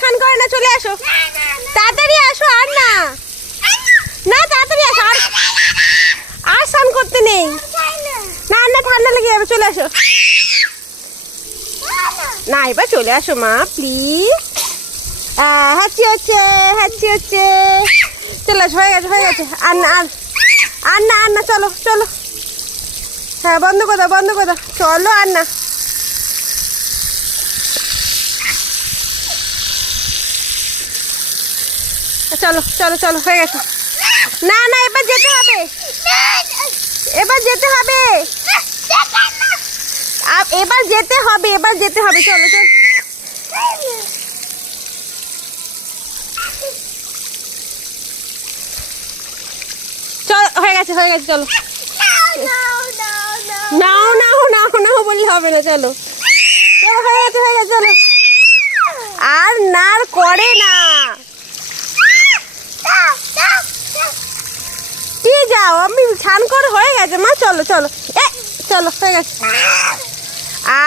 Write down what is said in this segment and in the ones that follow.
স্নান করে না, চলে আসো তাড়াতাড়ি আসো। আর না না তাড়াতাড়ি আসো, আর স্নান করতে নেই। না না ঠান্ডা লেগে যাবে, চলে আসো। না এবার চলে আসো মা প্লিজ। হাঁচি হচ্ছে, হাঁচি হচ্ছে, চলে আসো, হয়ে গেছে হয়ে গেছে। আর না আর না আর না, চলো চলো। হ্যাঁ বন্ধ করে দাও, বন্ধ করে দাও, চলো। আর না চলো চলো চলো, হয়ে গেছে। না না এবার যেতে হবে, এবার যেতে হবে, এবার যেতে হবে, এবার যেতে হবে, চলো চলো। চলো হয়ে গেছে হয়ে গেছে, চলো। নাও নাও নাও নাও বলি হবে না, চলো চলো, হয়ে গেছে হয়ে গেছে, চলো। আর নার করে না, কি যাও, আমি স্নান করে হয়ে গেছে মা, চলো চলো। চলো হয়ে গেছে।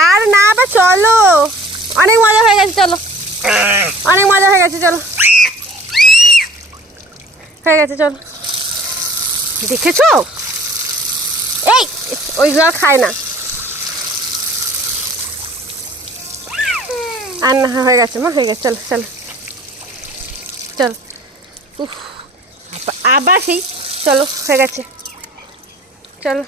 আর না আবার চলো, অনেক মজা হয়ে গেছে, চলো অনেক মজা হয়ে গেছে, চলো হয়ে গেছে, চলো। দেখেছো এই ওই জল খায় না। আর না হয়ে গেছে মা, হয়ে গেছে, চলো চলো চলো। উফ আবার সেই, চলো হয়ে গেছে, চলো।